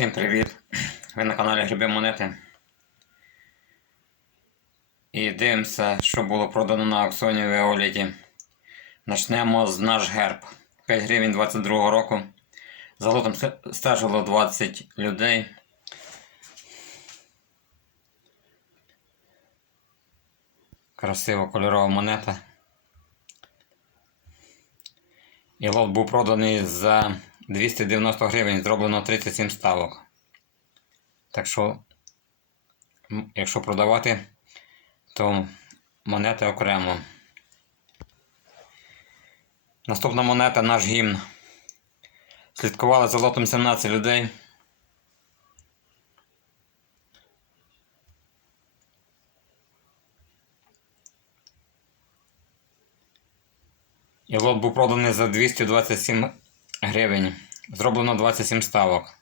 Всім привіт! Ви на каналі Гриби Монети. І дивимося, що було продано на аукціоні в Еоліті. Начнемо з наш герб. 5 гривень 22 року. За лотом стежило 20 людей. Красива кольорова монета. І лот був проданий за 290 гривень, зроблено 37 ставок. Так що, якщо продавати, то монети окремо. Наступна монета наш гімн. Слідкували за лотом 17 людей. І лот був проданий за 227 гривень. Зроблено 27 ставок.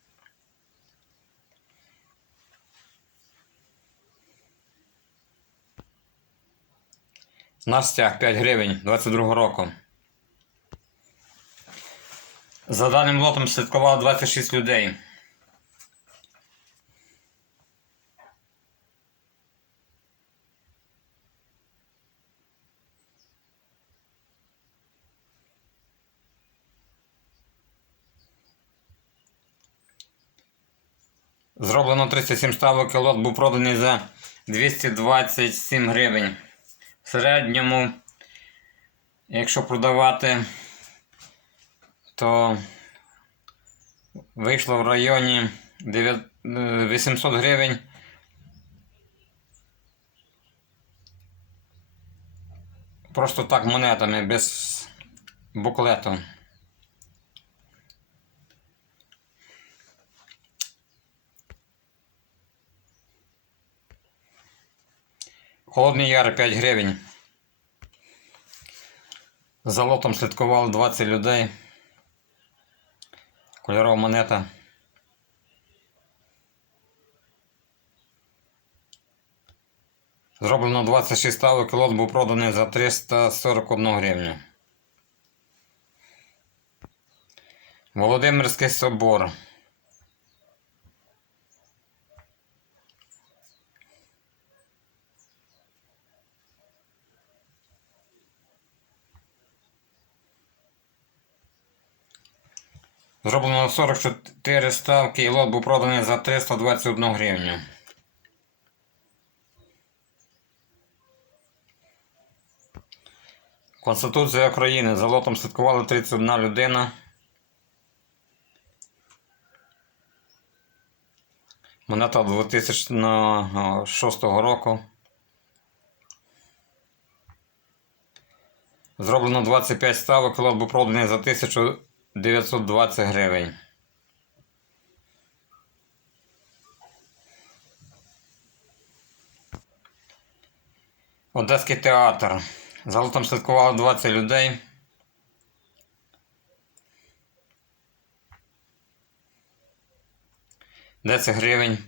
Настя стяг 5 гривень 22 року. За даним лотом слідкувало 26 людей. Зроблено 37 ставок і лот був проданий за 227 гривень. В середньому, якщо продавати, то вийшло в районі 9 е, 800 гривень. Просто так монетами, без буклету. Холодний яр 5 гривень. За лотом слідкувало 20 людей. Кольорова монета. Зроблено 26 ставок лот був проданий за 341 гривню. Володимирський собор. Зроблено 44 ставки і лот був проданий за 321 гривню. Конституція України. За лотом слідкували 31 людина. Монета 2006 року. Зроблено 25 ставок, лот був проданий за 1920 гривень. Одеський театр. За лотом слідкувало 20 людей. Десять гривень.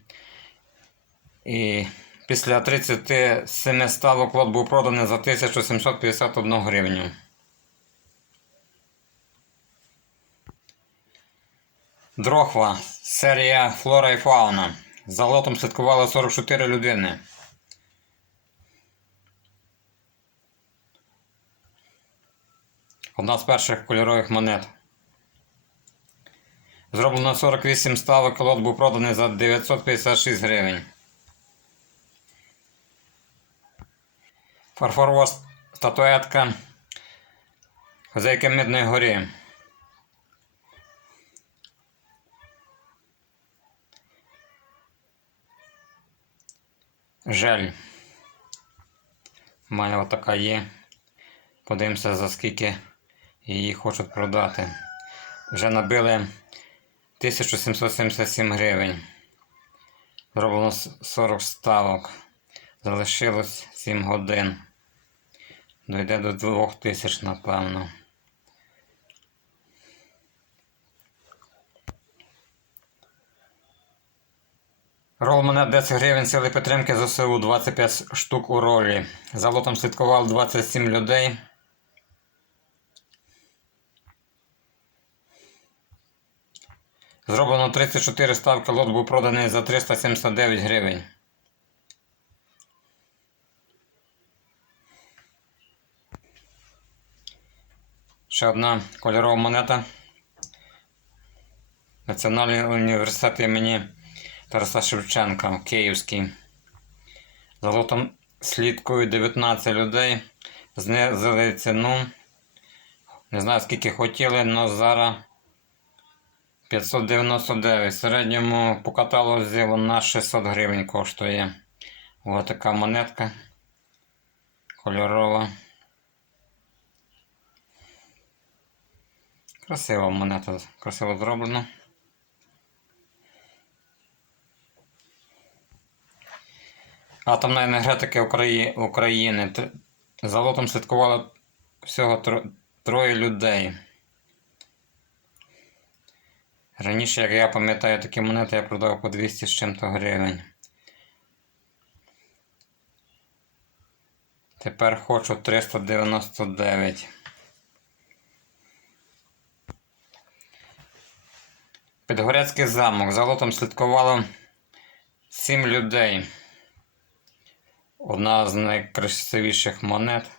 І після 37 ставок лот був проданий за 1751 гривню. Дрохва. Серія Флора і Фауна. За лотом слідкувало 44 людини. Одна з перших кольорових монет. Зроблено 48 ставок, лот був проданий за 956 гривень. Фарфорова статуетка Хозяйки Мідної горі. Жаль. У мене отака є. Подивимося, за скільки її хочуть продати. Вже набили 1777 гривень. Зроблено 40 ставок. Залишилось 7 годин. Дойде до 2000, напевно. Рол монет 10 гривень сили підтримки ЗСУ 25 штук у ролі. За лотом слідкувало 27 людей. Зроблено 34 ставки, лот був проданий за 379 гривень. Ще одна кольорова монета. Національний університет імені Тараса Шевченка, Київський. За лотом слідкують 19 людей. Знизили ціну. Не знаю скільки хотіли, але зараз 599. В середньому по каталозі вона 600 гривень коштує. Ось така монетка. Кольорова. Красива монета, красиво зроблена. Атомна енергетика Украї... України. Тр- За лотом слідкувало всього тро... троє людей. Раніше, як я пам'ятаю, такі монети я продав по 200 з чим-то гривень. Тепер хочу 399. Підгорецький замок. За лотом слідкувало 7 людей. Одна з найкрасивіших монет.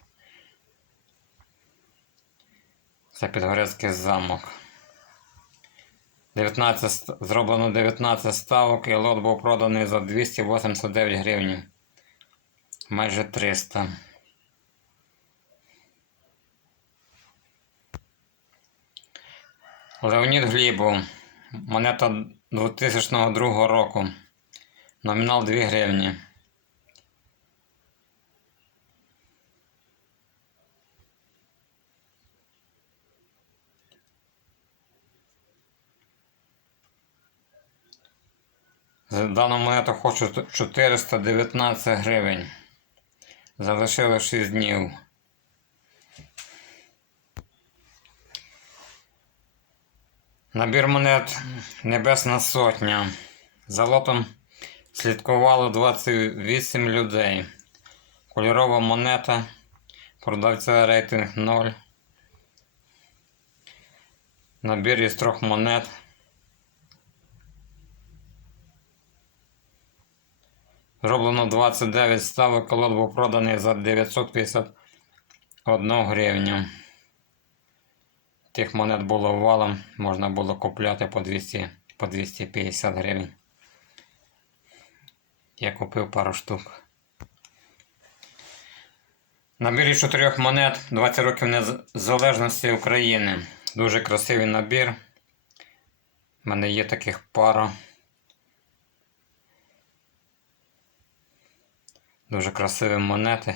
Це Підгорецький замок. 19, зроблено 19 ставок і лот був проданий за 289 гривень. Майже 300. Леонід Глібов. Монета 2002 року. Номінал 2 гривні. За дану монету хочу 419 гривень. Залишили 6 днів. Набір монет Небесна Сотня. За лотом слідкувало 28 людей. Кольорова монета. Продавця рейтинг 0. Набір із трьох монет. Зроблено 29 ставок, колод був проданий за 951 гривню. Тих монет було валом, можна було купляти по 200, по 250 гривень. Я купив пару штук. Набір із чотирьох монет 20 років незалежності України. Дуже красивий набір. У мене є таких пара. Дуже красиві монети.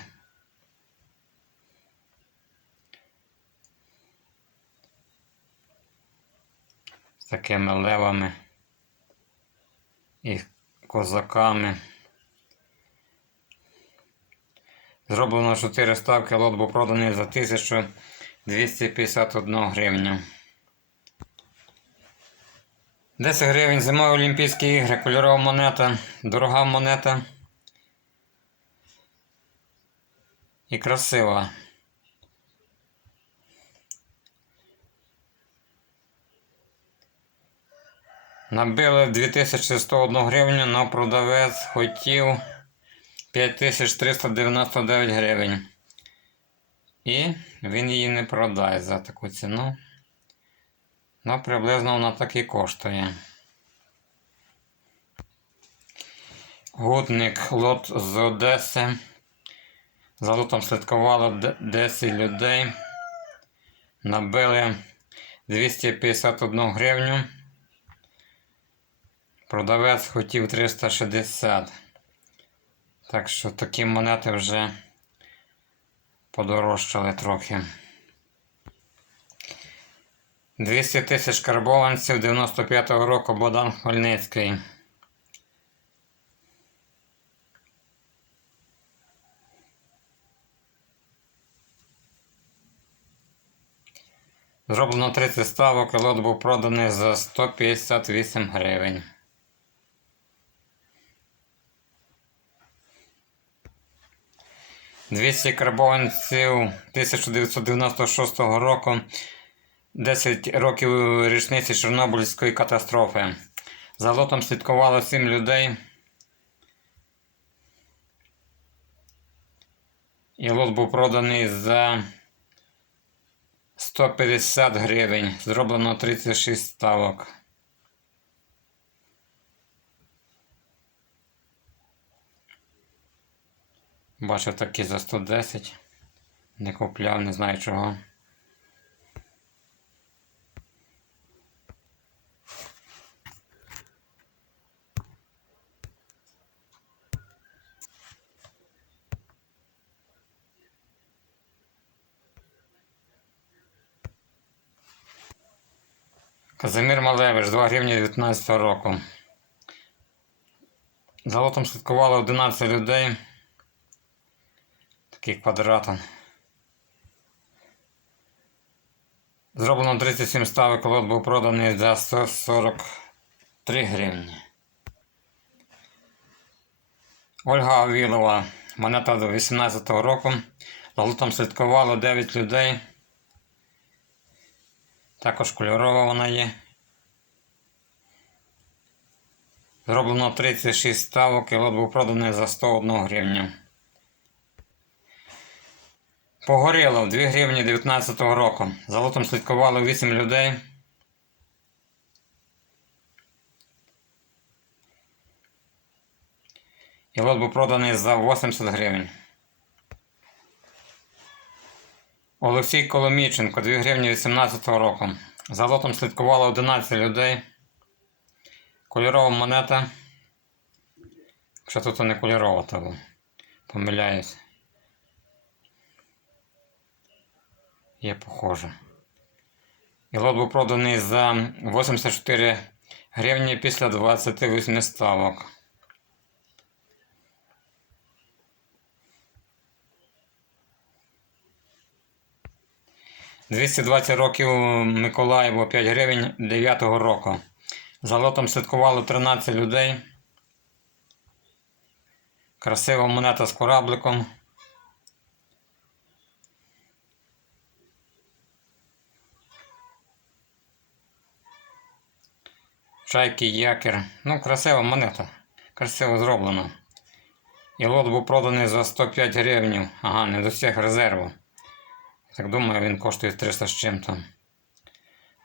З такими левами і козаками. Зроблено 4 ставки, лот був проданий за 1251 гривню. 10 гривень зимові Олімпійські ігри, кольорова монета, дорога монета. І красива. Набили 2101 гривню, але продавець хотів 5399 гривень. І він її не продає за таку ціну. Ну, приблизно вона так і коштує. Гутник лот з Одеси. За лотом слідкувало 10 людей. Набили 251 гривню. Продавець хотів 360. Так що такі монети вже подорожчали трохи. 200 тисяч карбованців 95-го року Богдан Хмельницький. Зроблено 30 ставок, і лот був проданий за 158 гривень. Двісті карбованців 1996 року 10 років річниці Чорнобильської катастрофи. За лотом слідкувало 7 людей. І лот був проданий за 150 гривень. Зроблено 36 ставок. Бачив такі за 110. Не купляв, не знаю чого. Казимир Малевич, 2 гривні 19 року. За лотом слідкувало 11 людей. Такий квадратом. Зроблено 37 ставок, лот був проданий за 143 гривні. Ольга Авілова, монета до 18-го року. За лотом слідкувало 9 людей. Також кольорова вона є. Зроблено 36 ставок і лот був проданий за 101 гривню. Погоріло в 2 гривні 19 року. За лотом слідкувало 8 людей. І лот був проданий за 80 гривень. Олексій Коломійченко, 2 гривні 18 року. За лотом слідкувало 11 людей. Кольорова монета. Якщо тут не кольорова, то помиляюсь. Є похоже. І лот був проданий за 84 гривні після 28 ставок. Двісті двадцять років Миколаєву 5 гривень 9 року. За лотом слідкувало 13 людей. Красива монета з корабликом. Чайки якір. Ну, красива монета. Красиво зроблено. І лот був проданий за 105 гривень. Ага, не досяг резерву. Так думаю, він коштує 300 з чим-то.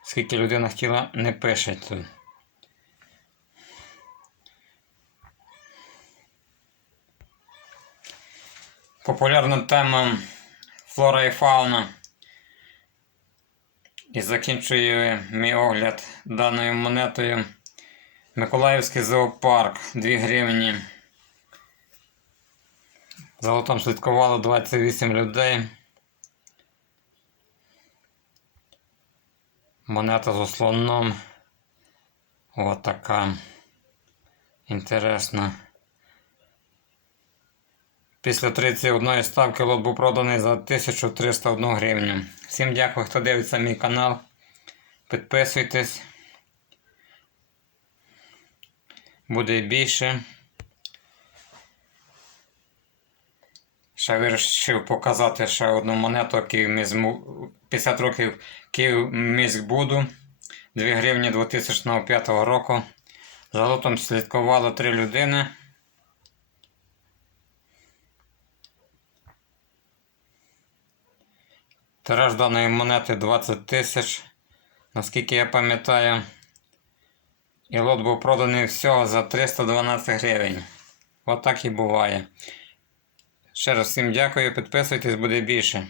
Скільки людина хотіла, не пише тут. Популярна тема флора і фауна. І закінчую мій огляд даною монетою. Миколаївський зоопарк 2 гривні. За лотом слідкувало 28 людей. Монета з слоном. Ось така. Інтересна. Після 31 ставки лот був проданий за 1301 гривню. Всім дякую, хто дивиться мій канал. Підписуйтесь. Буде більше. Ще вирішив показати ще одну монету Київмізму 50 років Київміськбуду 2 гривні 2005 року. За лотом слідкувало 3 людини. Тираж даної монети 20 тисяч, наскільки я пам'ятаю. І лот був проданий всього за 312 гривень. Отак і буває. Ще раз всім дякую, підписуйтесь, буде більше.